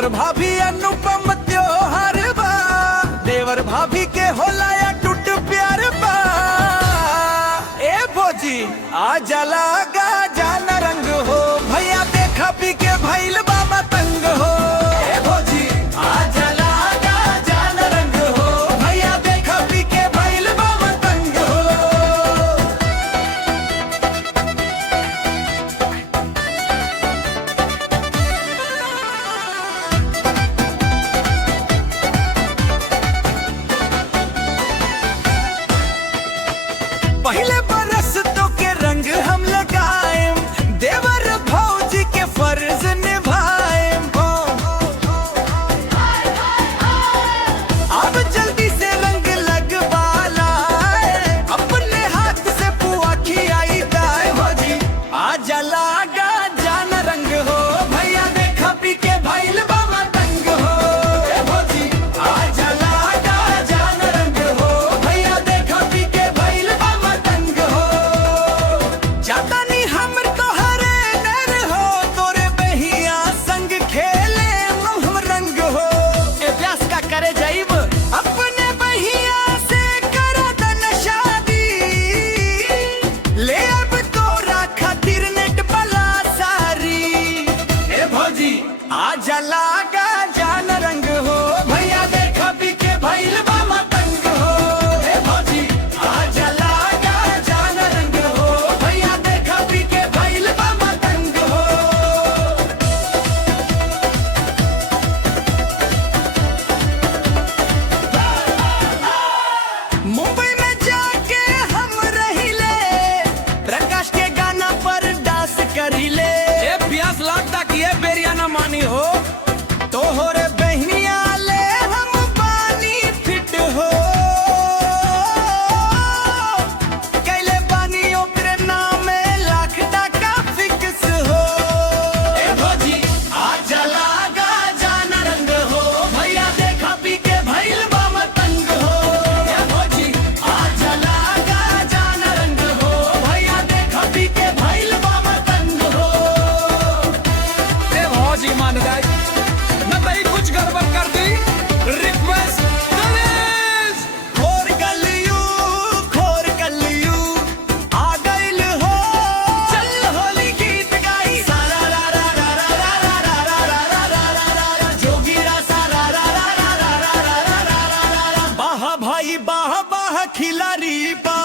देवर भाभी अनुपम त्योहार बा, देवर भाभी के होला या टूट प्यार बा। ए भोजी आ जला गा जाना रंग हो, भैया देखा पी के भइल बा मतंग हो। ए भोजी आ जला गा जाना रंग हो, भैया देखा पी के भइल बा मतंग हो। पहले बरस तो के रंग हम लगाएं, देवर भौजी के फर्ज निभाएं। अब जल्दी से रंग लगवाला, अपने हाथ से पुआ खियाई दाए। भौजी आ जला गा जान रंग हो, भैया देखा पी के भइल बा मतंग हो। ए भौजी आ जला गा जान रंग हो, भैया देखा पी के भइल बा मतंग हो। जाता नी हमर तोहरे नर हो, तोरे बहिया संग खेले हम रंग हो। ए प्यास का करे जाइब अपने बहिया से करा दन शादी, ले अब तोरा खातिर नेट बला सारी। ए भौजी आ जला गा जान रंग हो, भैया देखा पी के भइल बा मतंग हो। ए भौजी आ जला गा जान रंग हो, भैया देखा पी के भइल बा मतंग हो। मुंबई में जाके हम रहिले, प्रकाश के गाना पर डांस करिले। ए प्यास लागता कि ए बेरिया ना मानी हो, तोहरे बहनिया ले हम पानी फिट हो। कैले पानी ओकरे नामे लाख टाका फिक्स हो। ए भौजी आ जला गा जान रंग हो, भैया देखा पी के भइल बा मतंग हो। ए भौजी आ जला गा जान रंग हो, भैया देखा पी के भइल बा मतंग हो। ए भौजी मान गई न तई कुछ गड़बड़ कर दी। रिक्वेस्ट गणेश खोर गलियू आ गइल हो, चल होली गीत गाई। सारा रा रा रा रा रा रा रा रा रा रा रा रा रा, जोगीरा सारा रा रा रा रा रा रा रा रा रा रा। बाह भाई बाह बाह खिलारी बा,